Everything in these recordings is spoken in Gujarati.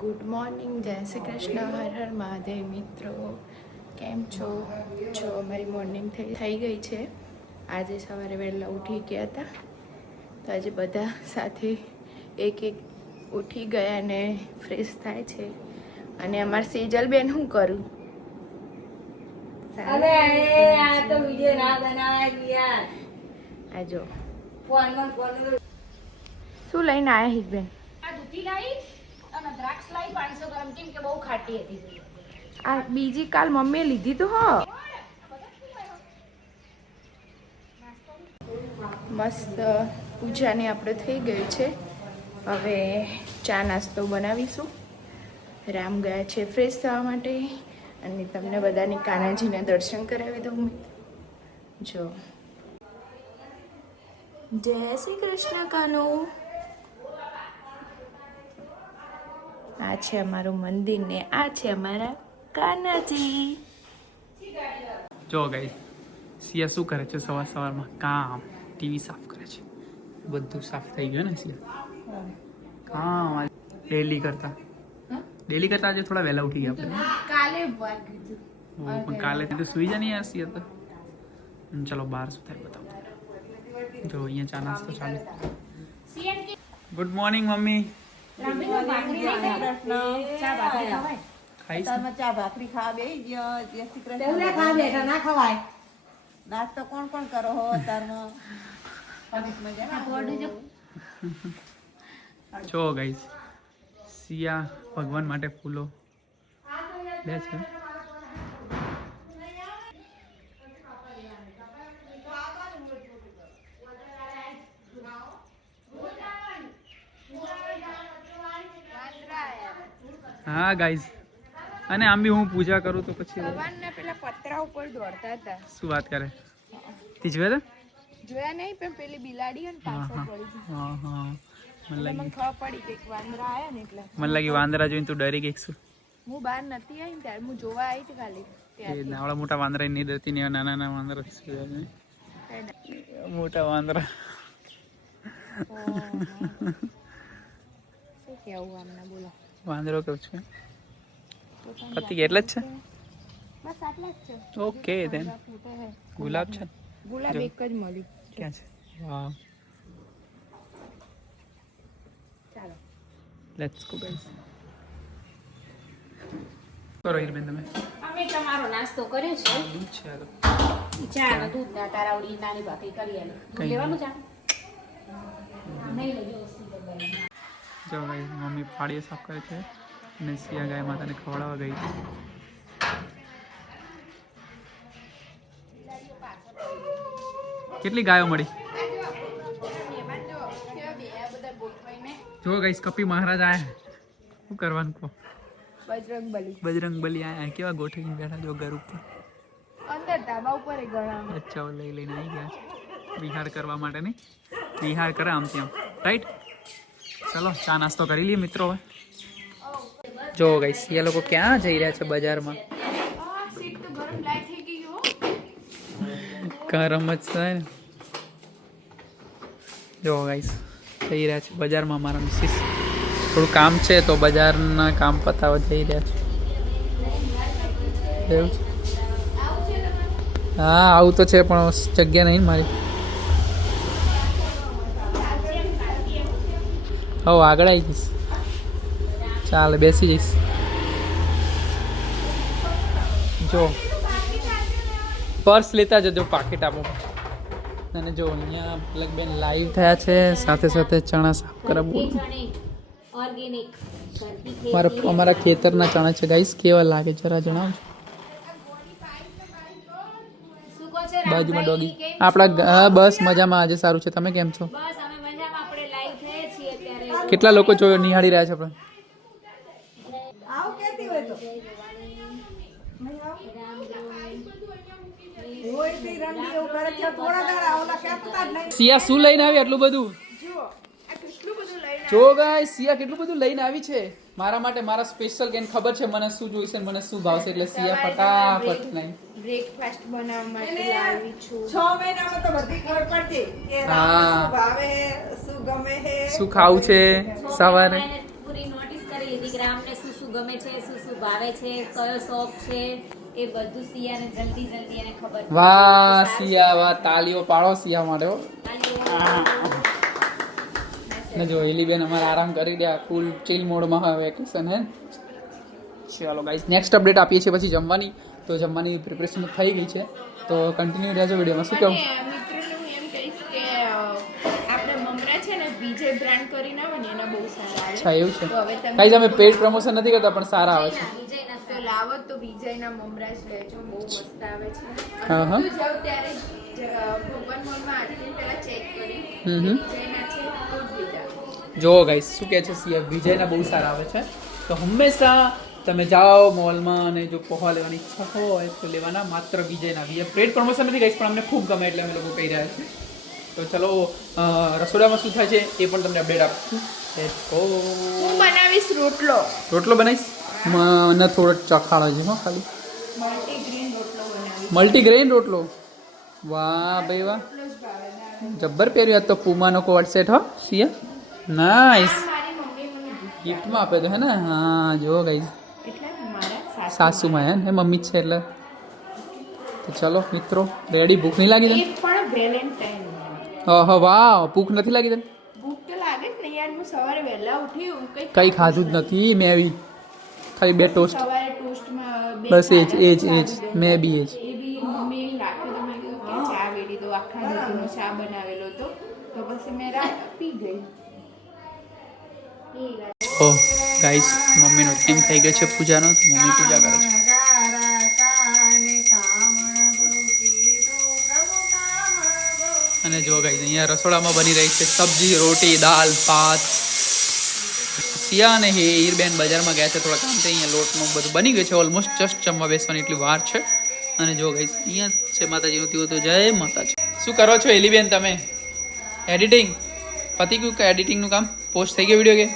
ગુડ મોર્નિંગ, જય શ્રી કૃષ્ણ, હર હર મહાદેવ. મિત્રો કેમ છો? અમારી મોર્નિંગ થઈ ગઈ છે. આજે સવારે વહેલા ઉઠી ગયા હતા, તો આજે બધા સાથે એક ઉઠી ગયા અને ફ્રેશ થાય છે. અને અમારે સેજલબેન શું કરું? આજો શું લઈને આયા હિતબેન? આ બીજી કાલ મમ્મીએ લીધી તો હો. મસ્ત પૂજાને આપણે થઈ ગયું છે. હવે ચા નાસ્તો બનાવીશું. રામ ગયા છે ફ્રેશ થવા માટે અને તમને બધાને કાનાજીના દર્શન કરાવી દઉં. જો જય શ્રી કૃષ્ણ કાનો. આ છે અમારું મંદિર ને આ છે અમારા કાનાજી. જો ગાઈસ, સિયા શું કરે છે? સવારમાં કામ, ટીવી સાફ કરે છે. બધું સાફ થઈ ગયું ને સિયા? કામ ડેલી કરતા આજે થોડા વહેલા ઉઠી ગયા આપણે. કાલે પણ કાલે તો સુઈ જા નહીં યાર સિયા તો. ચલો બહાર શું થાય બતાવો. જો અહીંયા ચા નાસ્તો ચાલે. Good morning mummy. નાસ્તો કોણ કોણ કરો હો તારમાં? જો ગાઈસ, સિયા ભગવાન માટે ફૂલો લે છે. હા ગાઈસ, અને આમ બી હું પૂજા કરું તો પછી ભગવાનના પેલા પતરા ઉપર દોડતા હતા. શું વાત કરે? તી જોયા જોયા નહીં, પણ પેલી બિલાડી ને પાછળ પડી ગઈ. હા હા, મને ખબર પડી કે વાંદરા આયા ને એટલે. મને લાગી વાંદરા જોઈને તું ડરી ગઈ શું? હું બહાર નથી આવી ને ત્યારે હું જોવા આવી હતી ખાલી. એ નાવડા મોટા વાંદરા નહીં ડરતી ને, નાના નાના વાંદરા મોટા વાંદરા. શું કેવું આમને? બોલો. વાંદરો કેવું છે? પતિ એટલા જ છે? બસ આટલા જ છે. Okay then. ગુલાબ છે? ગુલાબ એક જ મળી. ક્યાં છે? વાહ, ચાલો લેટ્સ ગો ગાઈસ. કરો હીરબેન તમે. અમે તમારો નાસ્તો કર્યો છે. ચાલો. ચા ને દૂધ ને તારાવડી નાની ભાખરી કરી આલી. દૂધ લેવાનું ચા? નહીં લેજો. જો ગાઈસ, મમ્મી ફાળીઓ સાફ કરે છે અને સિયા ગાય માતાને ખવડાવવા ગઈ છે. કેટલી ગાયો મળી? જો ગાઈસ, કપી મહારાજ આયા. શું કરવાનું કહો? બજરંગ બલી આયા. કેવા ગોઠવીને બેઠા જો ઘર ઉપર. અંદર ધાબા ઉપર ગળા બચ્ચાઓ લઈને આવી ગયા છે વિહાર કરવા માટે. નહીં વિહાર કરે આમ ત્યાં, રાઈટ? ચલો ચા નાસ્તો કરી લઈએ મિત્રો. હવે જો ગાઈસ, એ લોકો ક્યાં જઈ રહ્યા છે? બજારમાં. ગરમ જ છે ને. જો ગાઈસ, જઈ રહ્યા છે બજારમાં. મારા મિસિસ થોડું કામ છે તો બજારના કામ પતાવવા જઈ રહ્યા છે. એવું છે? હા આવું તો છે, પણ જગ્યા નહીં મારી. હવે આગળ આવી જઈશ. ચાલે બેસી જઈશ. જો પર્સ લેતા જજો, પાકીટ આપો. અને જો અહીંયા પલકબેન લાઈવ થયા છે, સાથે સાથે ચણા સાફ કરાવવું. અમારા ખેતરના ચણા છે ગાઈસ. કેવા લાગે જરા જણાવજો. બાજુમાં ડોગી આપણા. બસ મજામાં. આજે સારું છે. તમે કેમ છો? કેટલા લોકો જો નિહાળી રહ્યા છે આપણે? સિયા શું લઈને આવી આટલું બધું? જો ગાઈસ, સિયા કેટલું બધું લઈને આવી છે મારા માટે. મારા સ્પેશિયલ કેન ખબર છે મને શું જોઈશે, મને શું ભાવશે, એટલે સિયા ફટાફટ નહીં. બ્રેકફાસ્ટ બનાવવા માટે આવી છું. 6 મહિનામાં તો બધી ખબર પડતી કે હા. શું ભાવે, શું ગમે છે, શું ખાવું છે સવારે. પૂરી નોટિસ કરી દીકરામને શું શું ગમે છે, શું શું ભાવે છે, કયો શોખ છે, એ બધું સિયાને જલ્દી જલ્દી એને ખબર પડે. વાહ સિયા વાહ, તાલીઓ પાડો સિયા માટે હો. ને જો એલીબેન અમારે આરામ કરી રહ્યા, ફૂલ ચીલ મોડમાં હવે વેકેશન હે. ચાલો ગાઈસ નેક્સ્ટ અપડેટ આપીએ છીએ પછી જમવાની. તો જમવાની પ્રિપરેશન થઈ ગઈ છે, તો કન્ટિન્યુ રહેજો વિડીયોમાં. શું કહું અને મિત્રોને હું એમ કહીશ કે આપણે મમરા છે ને વિજય બ્રાન્ડ કરીને આવે ને એના બહુ સારા આવે. અચ્છા એવું છે. તો હવે તમે ગાઈસ અમે પેડ પ્રમોશન નથી કરતા પણ સારા આવે છે. વિજયના તો લાવો તો વિજયના મમરા જ લેજો, બહુ મસ્ત આવે છે. હા, હા. તું જાવ ત્યારે ભગવાન મોલમાં આજે પહેલા ચેક કરી હમ. વિજયના છે તો જ લીધા. જો ગાઈસ શું કહે છે સિયા, વિજયના બહુ સારા આવે છે. તો હંમેશા તમે જાઓ મોલમાં અને જો પોહા લેવાની ઈચ્છા હોય તો લેવાના, માત્ર વિજયના. પેડ પ્રમોશન નથી ગાઈસ, પણ અમને ખૂબ ગમે એટલે અમે લોકો કહી રહ્યા છીએ. તો ચલો રસોડામાં શું થાય છે એ પણ તમને અપડેટ આપશું. હું બનાવીશ રોટલો, રોટલો બનાવીશ, મને થોડો ચખાડો છે હો ખાલી. મલ્ટીગ્રેન રોટલો બનાવીશ. મલ્ટીગ્રેન રોટલો, વાહ ભાઈ વાહ, રોટલો જ ભાવે દાળ. જબ્બર પહેર્યું આજ તો પુમાનો કોટ સેટ હો સિયા, નાઈસ. મારી મમ્મી મને ગિફ્ટમાં આપ્યો તો હે ને? હા જો ગાઈસ, એટલે મારા સાસુમાં હે ને, મમ્મી જ છે એટલે. તો ચલો મિત્રો રેડી. ભૂખ નહીં લાગી તને? એ પણ વેલેન્ટાઇન. ઓહો વાહ, ભૂખ નથી લાગી તને? ભૂખ તો લાગે જ ને યાર, હું સવારે વહેલા ઉઠી હું કઈ ખાધું જ નથી મેં બી, ખાલી 2 ટોસ્ટ. સવારે ટોસ્ટમાં બે બસ એ જ ખાધા, એ જ એ જ ચાવી દો. મેં બી એ જ. એ બી મમ્મી રાખ્યું તો મેં કીધું કે ચા વેરી દો, આખા દૂધનો ચા બનાવેલો હતો તો પછી મેં પી ગઈ. ઓહ ગાઈસ, મમ્મીનો ટાઈમ થઈ ગયો છે પૂજાનો, તો મમ્મી પૂજા કરે છે. અને જો ગાઈસ અહીંયા રસોડામાં બની રહી છે સબ્જી, રોટી, દાલ, ભાત. સિયા અને હીરબેન બજારમાં ગયા છે થોડા કામથી. અહીંયા લોટનું બધું બની ગયું છે ઓલમોસ્ટ, જસ્ટ જમવા બેસવાની એટલી વાર છે. અને જો ગાઈસ અહીંયા છે માતાજીનું તેવું, તો જય માતાજી. શું કરો છો એલીબેન તમે? એડિટિંગ પતી ગયું કે એડિટિંગનું કામ? પોસ્ટ થઈ ગયો વિડીયો કે?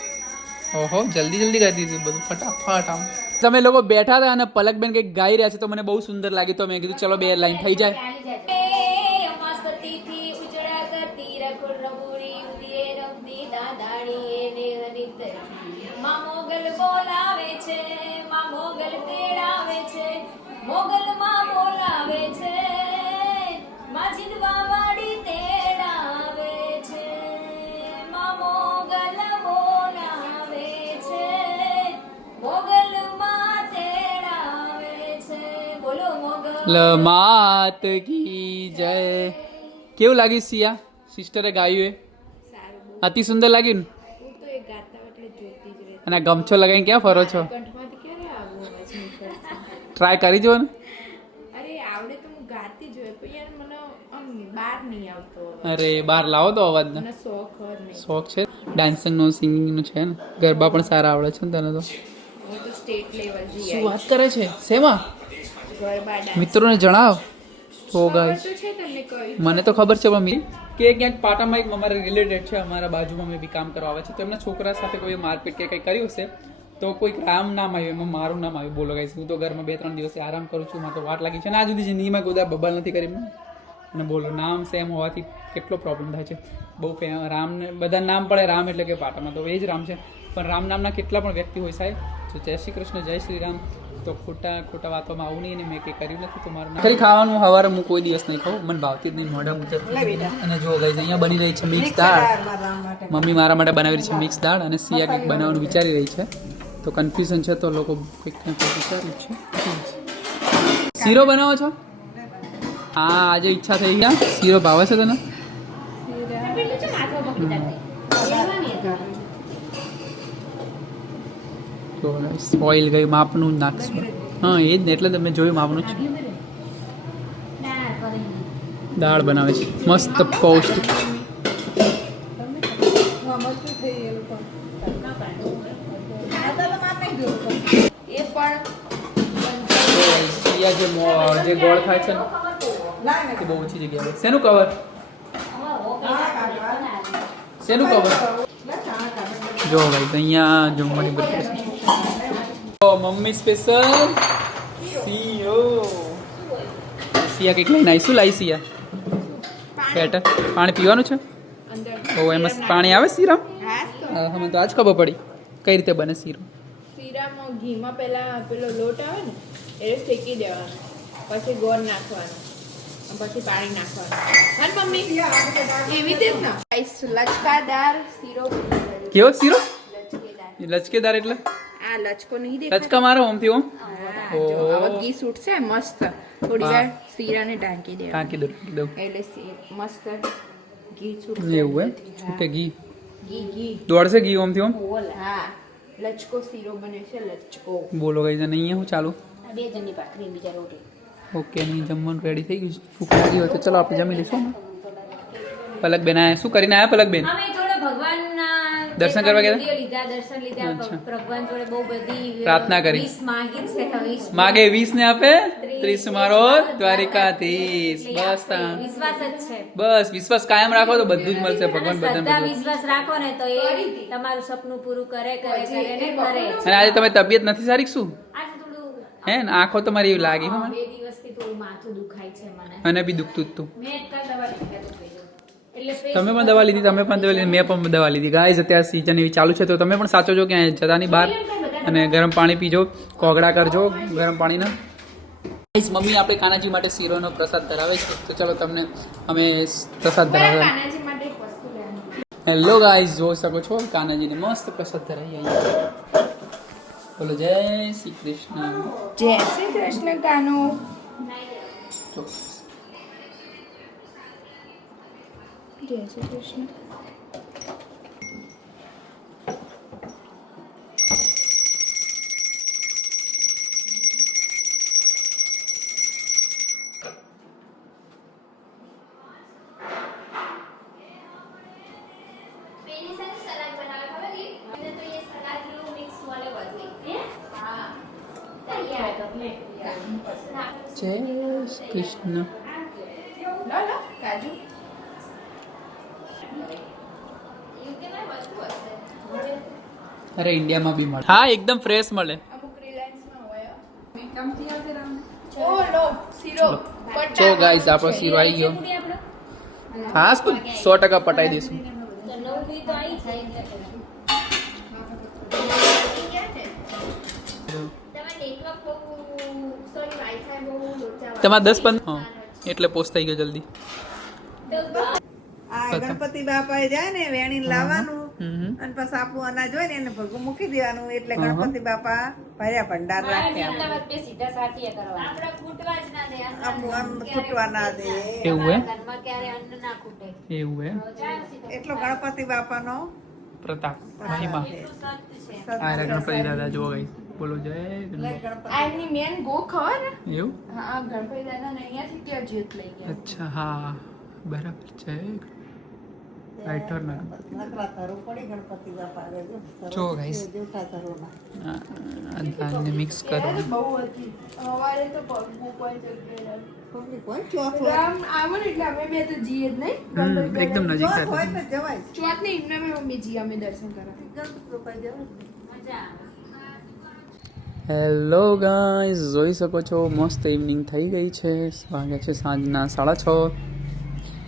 ઓહો જલ્દી જલ્દી કરી દીધું બધું ફટાફટ આમ. તમે લોકો બેઠા હતા અને પલકબેન કંઈક ગાઈ રહ્યા છે તો મને બહુ સુંદર લાગી, તો મેં કીધું ચલો 2 લાઈન થઈ જાય. મોગલ બોલાવે છે, માં મોગલ તેડાવે છે, મોગલ માં બોલાવે છે, માં જીનવા વાડી તેડાવે છે, માં મોગલ બોલાવે છે, મોગલ માં તેડાવે છે. બોલો મોગલ માત કી જય. કેવું લાગી સિયા? સિસ્ટરે ગાયું એ સારું, અતિ સુંદર લાગ્યું ને? હું તો એ ગાતા એટલે જોતી જ રહે. અને ગમછો લગાવીને ક્યાં ફરો છો? કંઠમાંથી ક્યારે આવું અવાજ નીકળશે? ટ્રાય કરી જુઓ ને. અરે આવડે તો હું ગાતી જ હોય પણ યાર મને આમ બહાર નહીં આવતો અવાજ. અરે બહાર લાવો તો અવાજ ને. મને શોખ જ નહીં. શોખ છે ડાન્સિંગનો, સિંગિંગનો છે ને? ગરબા પણ સારા આવડે છે ને તને તો? હું તો સ્ટેટ લેવલ શું જઈ વાત કરે છે? શેમાં? ગરબા ડાન્સ. મિત્રોને જણાવ. તો ખબર ગાઈસ તો છે તમને કઈ મને તો ખબર છે મમ્મી કે ક્યાંક પાટામાં એક અમારા રિલેટેડ છે, અમારા બાજુમાં મેં બી કામ કરવા આવે છે, તો એમના છોકરા સાથે કોઈ મારપીટ કે કંઈ કર્યું હશે તો કોઈક રામ નામ આવ્યું, એમાં મારું નામ આવ્યું. બોલો ગાઈસ, હું તો ઘરમાં 2-3 દિવસે આરામ કરું છું, મારે તો વાટ લાગી છે ને આજ સુધી જિંદગીમાં કોઈ બબાલ નથી કરી મેં. અને બોલો નામ સેમ હોવાથી કેટલો પ્રોબ્લેમ થાય છે. બહુ રામને બધા નામ પડે રામ એટલે કે પાટામાં તો એ જ રામ છે, પણ રામ નામના કેટલા પણ વ્યક્તિ હોય સાહેબ. તો જય શ્રી કૃષ્ણ, જય શ્રી રામ. તો ખોટા વાતોમાં આવું નહીં, અને મેં કંઈ કર્યું નથી તો મારું ખાલી ખાવાનું સવારે હું કોઈ દિવસ નહીં ખાઉં, મને ભાવતી જ નહીં, મોઢા મુજબ. અને જો ગાઈસ અહીંયા બની રહી છે મિક્સ દાળ. મમ્મી મારા માટે બનાવી રહી છે મિક્સ દાળ, અને સિયા કંઈક બનાવવાનું વિચારી રહી છે. તો કન્ફ્યુઝન છે, તો લોકો કંઈક વિચાર્યું છે. શીરો બનાવો છો? હા આજે ઈચ્છા થઈ ગયા. શીરો ભાવે છે તને? પેલું છે માથો પકડી રાખે. તો ઓઇલ ગયું માપનું જ નાખશું. હા એ જ ને, એટલે તમે જોયું માપનું જ. દાળ બનાવે છે મસ્ત પૌષ્ટિક. એ પણ જે ગોળ ખાય છે ને એ બહુ ઓછી જગ્યાએ. શેનું કવર? શેનું કવર? જો ભાઈ અહીંયા જમવાની બધી મમ્મી સ્પેશિયલ સીઓ. સિયા કંઈક લઈને આવી. શું લાવી સિયા? બેટર પાણી પીવાનું છે? અંદર ઓ એમાં પાણી આવે શીરા? હાસ તો હા મને તો આજ ખબર પડી કઈ રીતે બને શીરો. શીરામાં ઘીમાં પહેલા પેલો લોટ આવે ને એ શેકી દેવાનો, પછી ગોળ નાખવાનો, પછી પાણી નાખવાનું. હા મમ્મી એવી રીતે ના લચકાદાર શીરો. કેવો શીરો? લચકેદાર. લચકેદાર એટલે આ લચકો નહીં દેખાય? લચકા મારો ઓમથી ઓમ. જો આવા ઘી છૂટશે મસ્ત. થોડી વાર શીરાને ઢાંકી દેવાનું. ટાંકી દો એટલે મસ્ત ઘી છૂટશે. એવું હે છૂટે ઘી ઘી દોડશે ઘી ઓમથી ઓમ. હા લચકો શીરો બને છે. લચકો બોલો ગઈ અને અહીંયા હું ચાલુ. આ 2 જણની ભાખરી બીજા રોટી. ઓકે નહીં જમવાનું રેડી થઈ ગયું છે. ભૂખ લાગી હોય તો ચલો આપણે જમી લઈશું. પલકબેન આયા શું કરીને આયા પલકબેન? અમે થોડો ભગવાનના દર્શન કરવા ગયા? વિડીયો લીધા, દર્શન લીધા. અચ્છા. ભગવાન જોડે બહુ બધી પ્રાર્થના કરી. 20 માંગી છે. 20 માગે 20 ને આપે 30 મારો દ્વારિકાધીશ. બસ તા. વિશ્વાસ જ છે. બસ વિશ્વાસ કાયમ રાખો તો બધું જ મળશે. ભગવાન શ્રદ્ધા બધાને વિશ્વાસ રાખો ને તો એ તમારું સપનું પૂરું કરે ને કરે. અને આજે તમે તબિયત નથી સારી શું? આજે થોડું હે ને આંખો તમારી એવી લાગી હો 2 દિવસથી થોડું માથું દુખાય છે મને. મને બી દુખતું જ તું. મેં કાલ દવા લીધી તો થઈ ગયું. એટલે તમે પણ દવા લીધી, તમે પણ દવા લીધી, મેં પણ દવા લીધી. ગાઈઝ અત્યારે સીઝન એવી ચાલુ છે તો તમે પણ સાચો છો કે જતા નહીં બહાર અને ગરમ પાણી પીજો, કોગળા કરજો ગરમ પાણીના. ગાઈઝ મમ્મી આપણે કાનાજી માટે શીરોનો પ્રસાદ ધરાવે છે તો ચલો તમને અમે પ્રસાદ ધરાવે. કાનાજી માટે એક વસ્તુ લેવાની. હેલો ગાઈઝ જોઈ શકો છો કાનાજીને મસ્ત પ્રસાદ ધરાવી અહીંયા. બોલો જય શ્રી કૃષ્ણ. જય શ્રી કૃષ્ણ કાનો. જો જય શ્રી કૃષ્ણ. જય શ્રી કૃષ્ણ. લો લો કાજુ. અરે ઇન્ડિયામાં બી મળે. હા એકદમ ફ્રેશ મળે. અમુક રિલાયન્સમાં હોય. ચમચી આવશે રામ. ઓ લો શીરો. જો ગાઈઝ આપણો શીરો આવી ગયો. હા 100% પટાઈ દઈશું. તમારે 10-15 એટલે પોસ્ટ થઈ ગયો જલ્દી. આ ગણપતિ બાપા જાય ને વેણીને લાવવાનું અને પછી આપણું અનાજ હોય ને એને ભગું મૂકી દેવાનું એટલે ગણપતિ બાપા ભર્યા ભંડાર રાખે. સીધા સાથીએ કરવા. આપણું અન્ન ખૂટવા ના દે. એવું હે? ઘરમાં ક્યારે અન્ન ના ખૂટે. એવું હે? એટલો ગણપતિ બાપાનો પ્રતાપ મહિમા. આ ગણપતિ દાદા જો ગઈ. બોલો જય ગણપતિ. આ એમની મેન ગો ખબર ને? એવું? હા ગણપતિ દાદાને અહીંયાથી ક્યાં જીત લઈ ગયા. અચ્છા હા બરાબર છે. રાઈટર ના નકરા ધરું પડી ગણપતિ બાપા આગળ જો guys. જૂઠા ધરોના. દાળને મિક્સ કરો. બહુ હતી સવારે તો પગ કોઈ જગ્યાએ કોઈ ચોથ હોય આમ આમ ને એટલે અમે બે તો જીએ જ નહીં. એકદમ નજીક ચોથ હોય થાય. તો જવાય. ચોથ ને એમને મમ્મી જી અમે દર્શન કરવા. ગણપતિ બાપા જવાય. મજા આવે. હેલો ગાઈઝ જોઈ શકો છો મસ્ત ઇવનિંગ થઈ ગઈ છે. વાગ્યા છે સાંજના 6:30.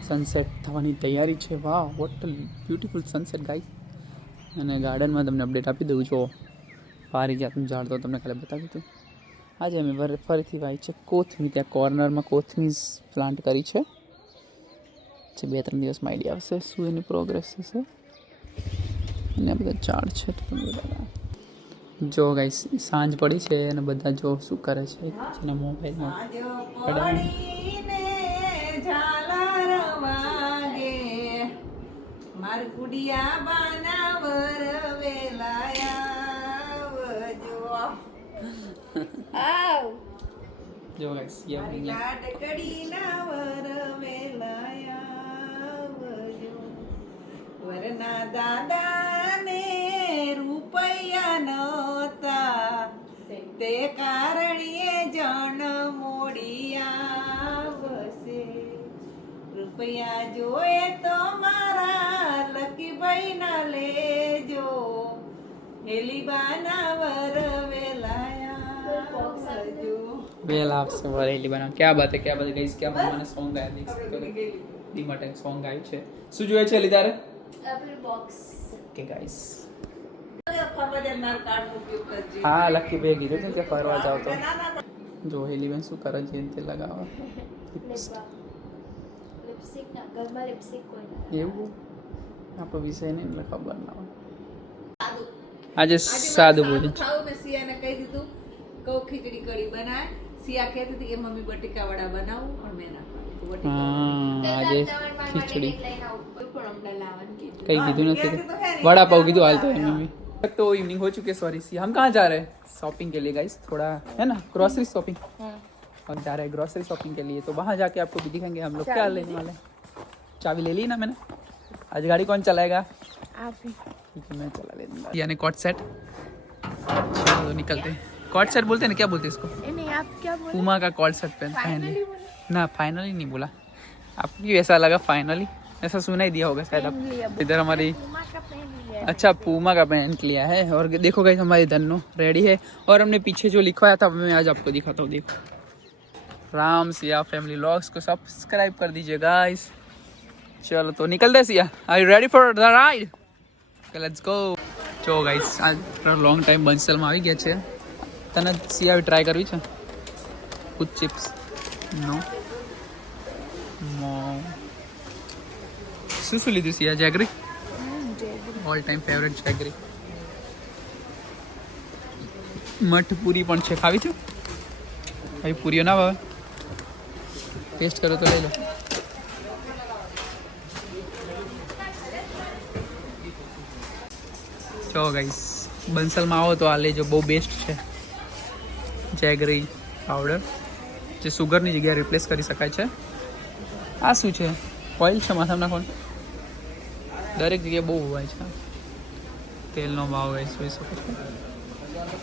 સનસેટ થવાની તૈયારી છે. વાહ વોટ બ્યુટીફુલ સનસેટ ગાઈઝ. અને ગાર્ડનમાં તમને અપડેટ આપી દઉં જો પારિજાતનું ઝાડ તો તમને ખાલી બતાવ્યું હતું. આજે અમે ફરીથી વાવી છે કોથમી. ત્યાં કોર્નરમાં કોથમી પ્લાન્ટ કરી છે. 2-3 દિવસમાં આઈડિયા આવશે શું એની પ્રોગ્રેસ થશે. અને આ બધા ઝાડ છે તો તમને બધા જો ગાઈસ સાંજ પડી છે અને બધા જો શું કરે છે જેના મોબાઈલમાં આજો પડીને ઝાલર વાગે માર કુડિયા બાના વર વેલાયા આવ જો ગાઈસ લાડકડીના વર વેલાયા વરના દાદાને રૂપિયા નહોતા તે કારણે જણ મોડિયા વસે રૂપિયા જોએ તો મારા લકીભાઈ ના લેજો હેલીબાના વર વેલાયા वेल आपसे वरेली बना क्या बात है गाइस क्या મને સોંગ ગાયા દેખ सकते हो ડીમાટેક સોંગ ગાયું છે. શું જોઈએ છે લીધારે બોક્સ. ઓકે ગાઈસ બજાર મારું કાર્ડ ઉપયોગ કરજે. હા લકી ભાઈ કીધું હતું કે ફરવા જાવ તો જો હેલીબેન શું કરે છે તે લગાવવા લિપસ્ટિક ના ઘરમાં લિપસ્ટિક કોઈ ના એવું આપણો વિષય નહીં એટલે ખબર ના હોય આજે સાદું ભોજન ખાવું મેં સિયાને કહી દીધું કહું ખીચડી કઢી બનાય. સિયા કહેતી હતી કે મમ્મી બટેકા વડા બનાવું પણ મેં ના પાડી. બટેકા હા આજે ખીચડી લઈને આવું કોઈ પણ અમને લાવવાનું કીધું कहीं कીધું નથી वड़ा पाव कીધું हाल तो है मम्मी तो इवनिंग हो चुके सॉरी सी हम कहाँ जा रहे हैं शॉपिंग के लिए गाइस थोड़ा है ना ग्रोसरी शॉपिंग हम जा रहे हैं ग्रोसरी शॉपिंग के लिए तो वहाँ जाके आपको भी दिखाएंगे हम लोग क्या लेने वाले हैं चाबी ले ली ना मैंने आज गाड़ी कौन चलाएगा आप ही ठीक है मैं चला लेता यानी कॉट सेट चलो निकलते हैं कॉट सेट बोलते हैं ना क्या बोलते हैं इसको नहीं आप क्या बोल पूमा का कॉट सेट पहन ना फाइनली नहीं बोला आपको क्यों ऐसा लगा फाइनली ऐसा सुना ही दिया होगा शायद आप इधर हमारी का पहन लिया अच्छा पूमा का पैंट लिया है और देखो गाइस हमारी धन्नो रेडी है और हमने पीछे जो लिखवाया था मैं आज आपको दिखाता हूँ देखो राम सिया फैमिली व्लॉग्स को सब्सक्राइब कर दीजिए गाइस चलो तो निकलते Siya are you ready for the ride let's go જો ગાઈસ આ લોંગ ટાઈમ બંસલમાં આવી ગયા છે તને સિયા ટ્રાય કરવી છે કુછ ચિપ્સ નો શું શું લીધું Siya jaggery all time favourite jaggery મઠ પૂરી પણ છે ખાવી છે ભાઈ પૂરીઓ ના ભાવે ટેસ્ટ કરો તો લઈ લો જો ગાઈસ બંસલમાં આવો તો આ લેજો બહુ બેસ્ટ છે જેગરી પાવડર જે સુગરની જગ્યાએ રિપ્લેસ કરી શકાય છે આ શું છે ઓઇલ છે માથામાં નાખવાનું દરેક જગ્યાએ બહુ હોય છે તેલનો ભાવ હોય જોઈ શકો છો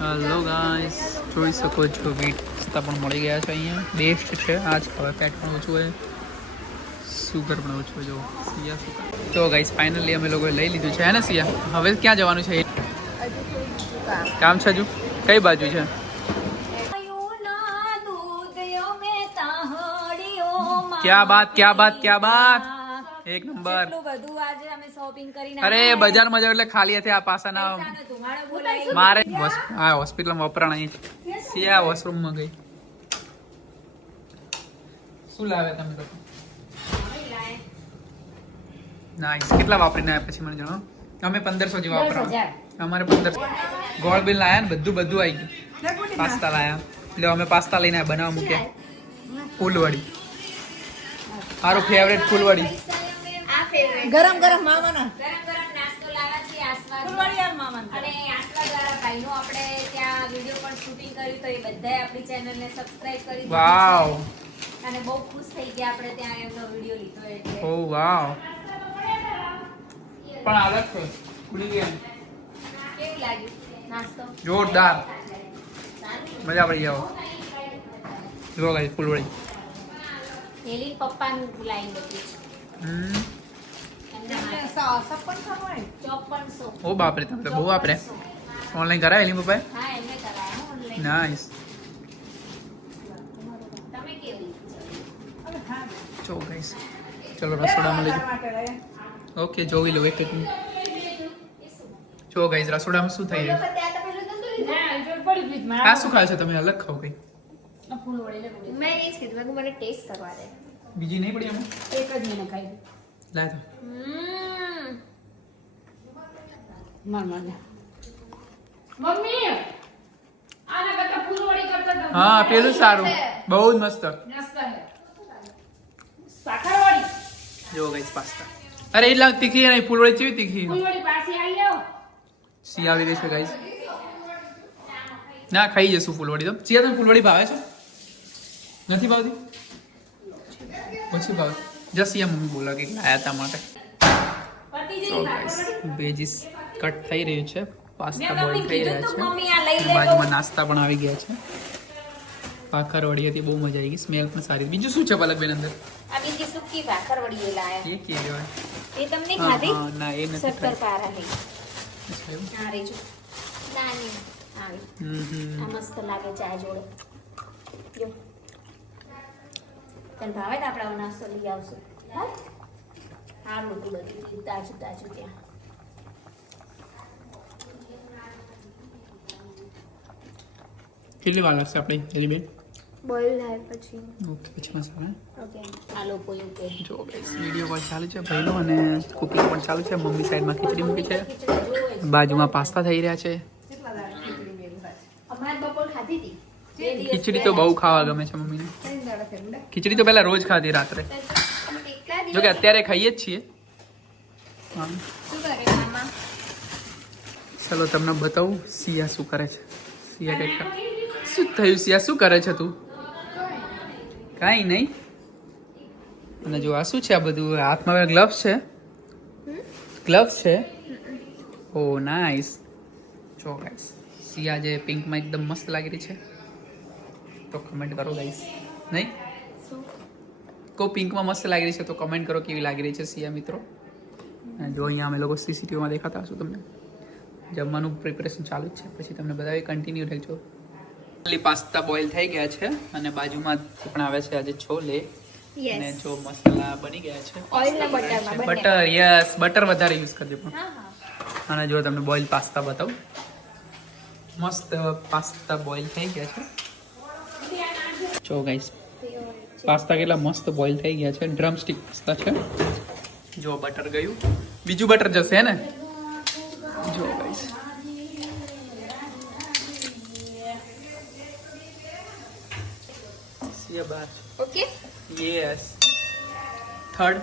હેલો ગાઈસ જોઈ શકો છો વીટતા પણ મળી ગયા છે અહીંયા બેસ્ટ છે આ જ ખબર ફેટ પણ ઓછું હોય સુગર પણ ઓછું જો સિયા સુગર તો ગાઈસ ફાઇનલી અમે લોકોએ લઈ લીધું છે હે ને સિયા હવે ક્યાં જવાનું છે કામ છે હજુ કઈ બાજુ છે क्या बात क्या बात क्या बात एक नंबर अरे बजार में जाओ એટલે ખાલી હતી આ પાસા ના મારે આ હોસ્પિટલ માં વપરાણ અહીં સિયા વોશરૂમ માં ગઈ શું લાવે તમે તો નાઈસ કેટલા વાપરીને આયા પછી મને જણાવો અમે 1500 જેવા વાપરા અમારે 1500 ગોળ બિલ લાયા ને બધું આવી ગયું પાસ્તા લાયા એટલે અમે પાસ્તા લઈને બનાવવા મૂક્યા ફૂલવાડી મારું ફેવરેટ ફૂલવાડી ગરમ ગરમ મામાના ગરમ ગરમ નાસ્તો લાવ્યા છે આસવાદ ફૂલવાડી યાર મામાના અને આસવાદ વાળા ભાઈનો આપણે ત્યાં વિડિયો પણ શૂટિંગ કર્યું તો એ બધાએ આપણી ચેનલને સબસ્ક્રાઇબ કરી દીધી વાવ છે અને બહુ ખુશ થઈ ગયા આપણે ત્યાં એમનો વિડિયો લીધો એટલે ઓ વાવ પણ આલક છે ખુલી ગયા કેવું લાગ્યું નાસ્તો જોરદાર મજા પડી જાવ જો ગાઈસ ફૂલવાડી હેલીન પપ્પાનું લાઈન બધી એમના માટે 5400 ઓ બાપ રે તમે તો બહુ વાપરે ઓનલાઈન કરાય એલી પપ્પાએ હા એમને કરાયા ઓનલાઈન નાઈસ તમે કેવી જો ગાઈસ ચલો રસોડામાં લઈ ઓકે જોઈ લો એક જો ગાઈસ રસોડામાં શું થઈ રહ્યું આ શું ખાય છે તમે અલગ ખાઓ કઈ મેં એ જ કીધું મેં મને ટેસ્ટ કરવા દે બીજી નહીં પડી આમાં એક જ મને ખાઈ લાય તો મમ્મી આના કરતા ફૂલવડી કરતા તો હા પેલું સારું બહુ જ મસ્ત મસ્ત હે સાકરવાડી જો ગાઈસ પાસ્તા અરે એટલા તીખી નહીં ફૂલવડી કેવી તીખી ફૂલવડી પાસે આવી આવો સી આવી ગઈ છે ગાઈસ ના ખાઈ જશું ફૂલવડી તો સિયા તને ફૂલવડી ભાવે છે નથી ભાવતી ઓછી ભાવે જસ્ટ સિયા મમ્મી બોલા કે લાયા હતા માટે વેજીસ કટ થઈ રહ્યું છે પાસ્તા બોઇલ થઈ રહ્યા છે મમ્મી આ લઈ લે બાજુમાં નાસ્તા પણ આવી ગયા છે ભાખરવડી હતી બહુ મજા આવી ગઈ સ્મેલ પણ સારી બીજું શું છે પલકબેન અંદર આ બીજી સુકી ભાખરવડી એ લાયા એ કેવી હોય એ તમને હા, ખાધી હા, ના એ નથી શક્કર પારા હે અચ્છા, એવું? આ રેજો નાની આવી હમ. આ મસ્ત લાગે ચા જોડે જો તને ભાવે તો આપણે આવો નાસ્તો લઈ આવશું હા સારું હતું બધું તાજું તાજું ત્યાં. કેટલી વાર લાગશે આપણે એની બેન? બોઇલ થાય પછી. ઓકે પછી મસાલા. ઓકે. આ લોકો એવું કે જો ગાઈસ વિડીયો પણ ચાલુ છે ભાઈનો અને કુકિંગ પણ ચાલુ છે. મમ્મી સાઈડમાં ખીચડી મૂકી છે, બાજુમાં પાસ્તા થઈ રહ્યા છે. હમણાં બપોર ખાધી હતી. ખીચડી તો બહુ ખાવા ગમે છે મમ્મીને. ખીચડી તો પહેલા રોજ ખાતી રાત્રે, જો કે અત્યારે ખાઈએ જ છીએ. હા શું કરે મામા? ચલો તમને બતાવું સિયા શું કરે છે. સિયા કંઈક શું થયું? સિયા શું કરે છે તું? કાંઈ નહીં. અને જો આ શું છે? આ બધું હાથમાં ગ્લવ્સ છે. ગ્લવ્સ છે. Oh nice. જો ગાઈસ સિયા જે પિંકમાં એકદમ મસ્ત લાગી રહી છે, તો કમેન્ટ કરો ગાઈસ. નહીં કો પિંકમાં મસ્ત લાગી રહી છે તો કમેન્ટ કરો કેવી લાગી રહી છે સિયા મિત્રો. અને જો અહીંયા અમે લોકો સીસીટીવીમાં દેખાતા હશું તમને. જમવાનું પ્રિપેરેશન ચાલુ જ છે, પછી તમને બતાવી. કન્ટિન્યુ રહેજો. પાસ્તા બોઇલ થઈ ગયા છે અને બાજુમાં પણ આવે છે આજે છોલે. અને જો મસાલા બની ગયા છે. ઓઇલ ને બટરમાં બંને. બટર, યસ બટર વધારે યુઝ કરજો પણ. હા હા. અને જો તમને બોઇલ પાસ્તા બતાવું. મસ્ત પાસ્તા બોઇલ થઈ ગયા છે. જો ગાઈસ પાસ્તા કેટલા મસ્ત બોઇલ થઈ ગયા છે. ડ્રમ સ્ટિક પાસ્તા છે. જો બટર ગયું, બીજું બટર જશે ને. જો ગાઈસ સિયા બાર. ઓકે. યસ થર્ડ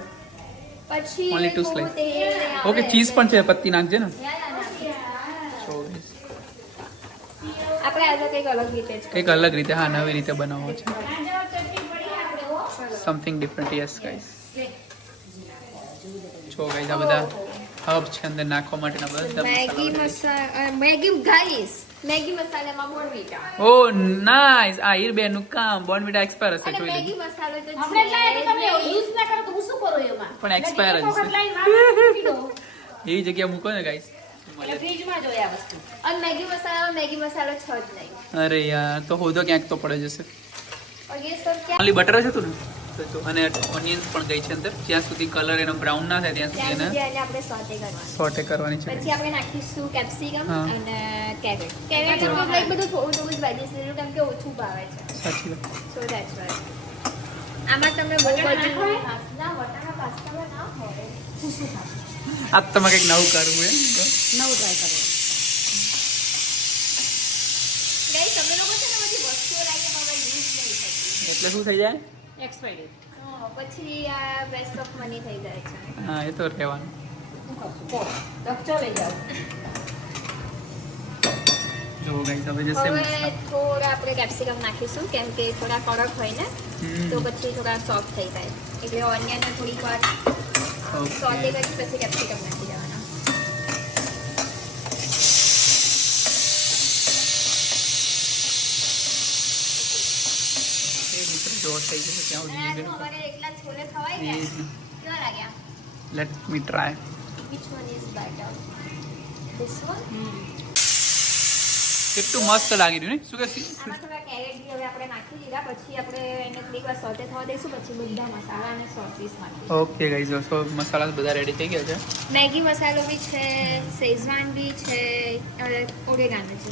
પછી Only two થોડું slice. તેલ ઓકે ચીઝ પણ છે, પત્તી નાખજે ને. જો guys, આપણે આજે કંઈક અલગ રીતે જ કંઈક અલગ રીતે, હા નવી રીતે બનાવવો છે. Something different. યસ ગાઈસ જો ગાઈસ આ બધા હર્બ છે અંદર નાખવા માટેના બધા મેગી મસાલા. મસાલા મેગી ગાઈસ મેગી મસાલામાં બોર્નવીટા. Oh nice. આ હીરબેન નું કામ. બોર્નવીટા એક્સપાયર હશે અને જોઈ મેગી લેજો. મસાલો તો હમણાં લાયા તો તમે યુઝ ના કરો તો હું શું કરું એમાં? પણ expire જ છે. એવી જગ્યા મૂકો ને ગાઈસ. એટલે ફ્રીજમાં જ હોય આ વસ્તુ. અને મેગી મસાલો છે જ નહીં. અરે યાર તો હોદો ક્યાંક તો પડે જશે. और ये सब क्या ઓનલી બટર જ હતું ને તો જો. અને ઓનિયન્સ પણ ગઈ છે અંદર. જ્યાં સુધી કલર એનો બ્રાઉન ના થાય ત્યાં સુધી ત્યાં એને સુધી એને આપણે સોટે કરવાનું. સોટે કરવાની છે. પછી આપણે નાખીશું કેપ્સિકમ હા. અને કેરેટ. કેરેટ આપણે લાઈક બધું થોડું થોડું જ વેજીટેબલ કેમ કે ઓછું ભાવે છે. સાચી વાત. સો ધેટ્સ વાય. આમાં તમે બહુ વટાણા બધું નાખવાય? ના વટાણા પાસ્તામાં ના હોય. આ તો તમારે કંઈક નવું કરવું એમ તો. નવું ટ્રાય કરો. ગાઈસ તમે લોકો છે ને બધી વસ્તુઓ લાવીને હવે યુઝ નહીં થતી. એટલે શું થઈ જાય? એક્સપાયરી. પછી આ વેસ્ટ ઓફ મની થઈ જાય છે. હા એ તો રહેવાનું. ડોક્ટર લઈ જાઓ. જો ગાઈસ હવે જશે હવે થોડા આપણે કેપ્સિકમ નાખીશું કેમ કે થોડા કડક હોય ને હમ. તો પછી થોડા સોફ્ટ થઈ જાય એટલે ઓનિયન થોડીક વાર સોટે કરી પછી કેપ્સિકમ નાખી દેવાના. જો થઈ જશે ત્યાં અને આ સુધી સવારે એકલા છોલે ખવાય ને કેવા લાગ્યા? Let me try. Which one is better? This one? કેટલું મસ્ત લાગી રહ્યું ને. શું કે આમાં થોડા કેરેટ બી હવે આપણે નાખી દીધા પછી આપણે એને થોડીક વાર સોટે થવા દઈશું પછી બધા મસાલા અને સોસીસ નાખીશું. ઓકે ગાઈસ જો સો મસાલા બધા રેડી થઈ ગયા છે. મેગી મસાલો બી છે, શેઝવાન બી છે, ઓરેગાનો છે.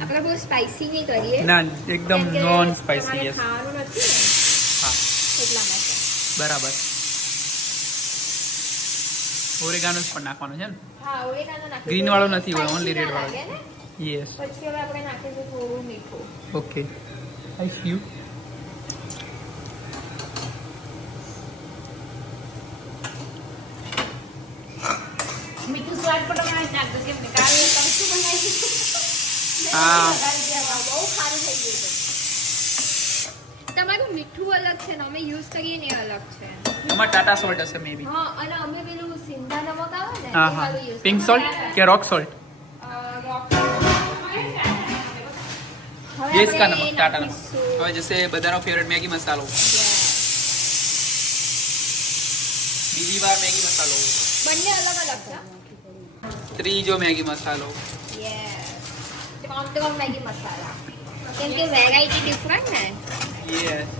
આપણે બહુ સ્પાઇસી નહીં કરીએ ના એકદમ કેમ કે નોન સ્પાઈસી. તમારે યસ ખાવાનું નથી ને હા એટલા માટે. બરાબર. ઓરેગાનો પણ નાખવાનું છે ને. હા ઓરેગાનો નાખીશું. ગ્રીન વાળો નથી હોય, only red Spicy ના વાળો. લાગે ને? યસ પછી હવે આપણે નાખીશું થોડું મીઠું. Okay I C you. મીઠું સ્વાદ પ્રમાણે જ નાખજો કેમ કે કાલે તમે શું બનાવ્યું? હા બહુ સારું થઈ ગયું છે. તમારું મીઠું અલગ છે ને અમે યુઝ કરીએ ને એ અલગ છે. એમાં ટાટા સોલ્ટ હશે મે બી. હા અને અમે પેલું સિંધા નમક આવે ને હા એ હા વાળું use પિંક કરીએ. સોલ્ટ કે રોક સોલ્ટ? હવે દેશ કા આપણે નમક ટાટા નમક. નાખીશું. હવે જશે બધાનો ફેવરેટ મેગી મસાલો. બીજી વાર મેગી મસાલો. બંને અલગ અલગ છે. ત્રીજો મેગી મસાલો. યસ ત્રણ મેગી મસાલા કેમ કે વેરાયટી ડિફરન્ટ ને. યસ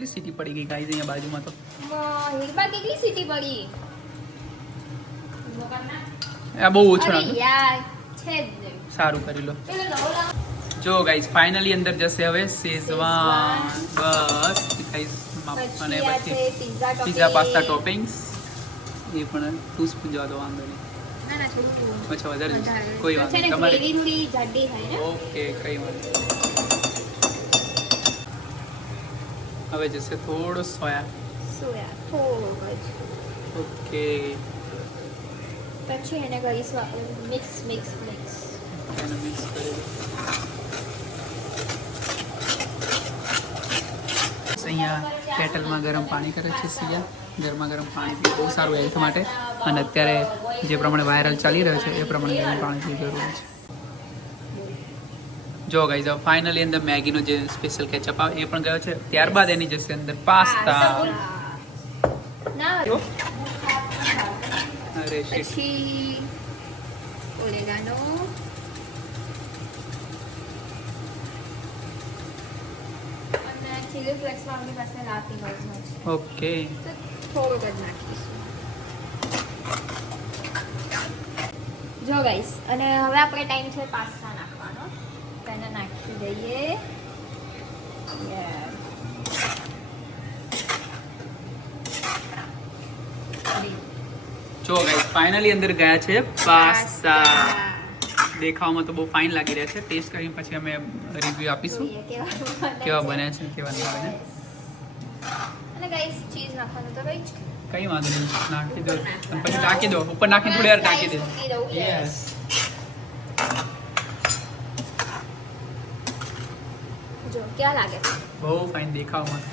કેટલી સીટી પડી ગઈ ગાઈઝ અહીંયા બાજુમાં તો હિરબા કેટલી સીટી પડી આ બહુ ઓછું અરે લાગે યાર છે જ નહીં. સારું કરી લો પેલો નવો લાવો. જો ગાઈઝ ફાઇનલી અંદર જશે હવે શેઝવાન બસ ગાઈઝ અને પછી આ પછી છે પિઝા પીઝા પાસ્તા ટોપિંગ્સ એ પણ 2 સ્પૂન જવા દો વાંધો નહીં ના ના થોડું અચ્છા વધારે વધારે. કોઈ છે વાંધો ને નહીં તમારે ગ્રેવી થોડી જાડી થાય ને ઓકે કઈ વાંધો નહીં. હવે જશે થોડો સોયા સોયા થોડુંક જ ઓકે પછી એને કરીશું આપણે મિક્સ મિક્સ મિક્સ એને મિક્સ કરી દો અહીંયા કેટલમાં ગરમ પાણી કરે છે સિયા ગરમા ગરમ પાણી પી બહુ સારું હેલ્થ માટે અને અત્યારે જે પ્રમાણે વાયરલ ચાલી રહ્યો છે એ પ્રમાણે ગરમ પાણીની જરૂર છે જો ગાઈઝ હવે ફાઇનલી અંદર મેગીનો જે સ્પેશિયલ કેચઅપ આવે એ પણ ગયો છે ત્યારબાદ એની જશે અંદર પાસ્તા ના અરે shit. પછી ઓરેગાનો અને ચીલી ફ્લેક્સમાં આપણી પાસે લાપીનોઝનો છે ઓકે તો થોડુંક જ નાખીશું જો ગાઈસ અને હવે આપણે ટાઈમ છે પાસ્તા નાખવાનો તો એને નાખી દઈએ Yeah. જો ગાઈઝ ફાઇનલી અંદર ગયા છે પાસ્તા દેખાવામાં તો બહુ ફાઇન લાગી રહ્યા છે ટેસ્ટ કરીને પછી અમે રિવ્યુ આપીશું જોઈએ કેવા કેવા બને છે કેવા ના બને અને ગાઈસ ચીઝ નાખવાનું તો રહી જ ગયું. કઈ વાંધો નહીં નાખી દો અને પછી ઢાંકી દો ઉપર નાખીને થોડી વાર ઢાંકી દે મૂકી દઉં, yes. યસ જો કેવા લાગે છે બહુ fine દેખાવામાં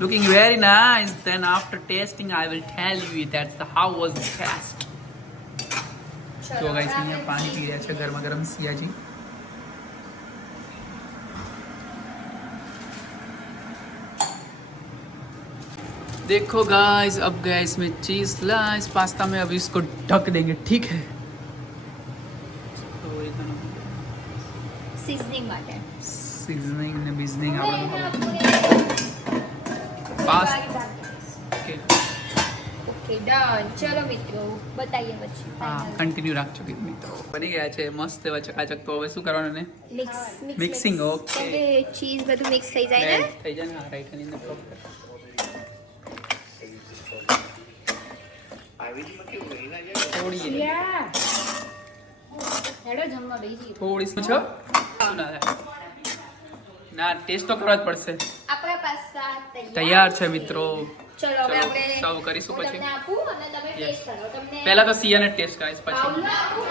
looking very nice then after tasting I will tell you that's the how was the taste જો ગાઈસ અહીંયા પાણી પી રહ્યા છે ગરમા ગરમ સિયાજી देखो गाइस अब गया इसमें चीज स्लाइस पास्ता में अभी इसको ढक देंगे ठीक है સીઝનિંગ માટે सीजनिंग ने बीजनिंग હવે આપણે એના પાસ- ઓકે ડન ચલો મિત્રો બતાઈએ પછી હા કન્ટિન્યુ રાખજો કે મિત્રો બની ગયા છે મસ્ત એવા ચકાચક તો હવે શું કરવાનું ને મિક્સ Mixing, okay. કેમ કે ચીઝ બધું મિક્સ થઈ જાય ને થઈ જાય ને હા રાઈટ એની અંદર પ્રોપર થોડી હેડો જમવા બેસી જઈએ. થોડી શું છો શું ના થાય ના ટેસ્ટ તો કરવા જ પડશે આપણા પાસ્તા તૈયાર છે મિત્રો ચલો હવે ચલો, આપણે સર્વ કરીશું હું પછી. તમને આપું અને તમે Yes. ટેસ્ટ કરો તમને પહેલા તો સિયાને ટેસ્ટ કરીશ પછી બાઉલમાં આપું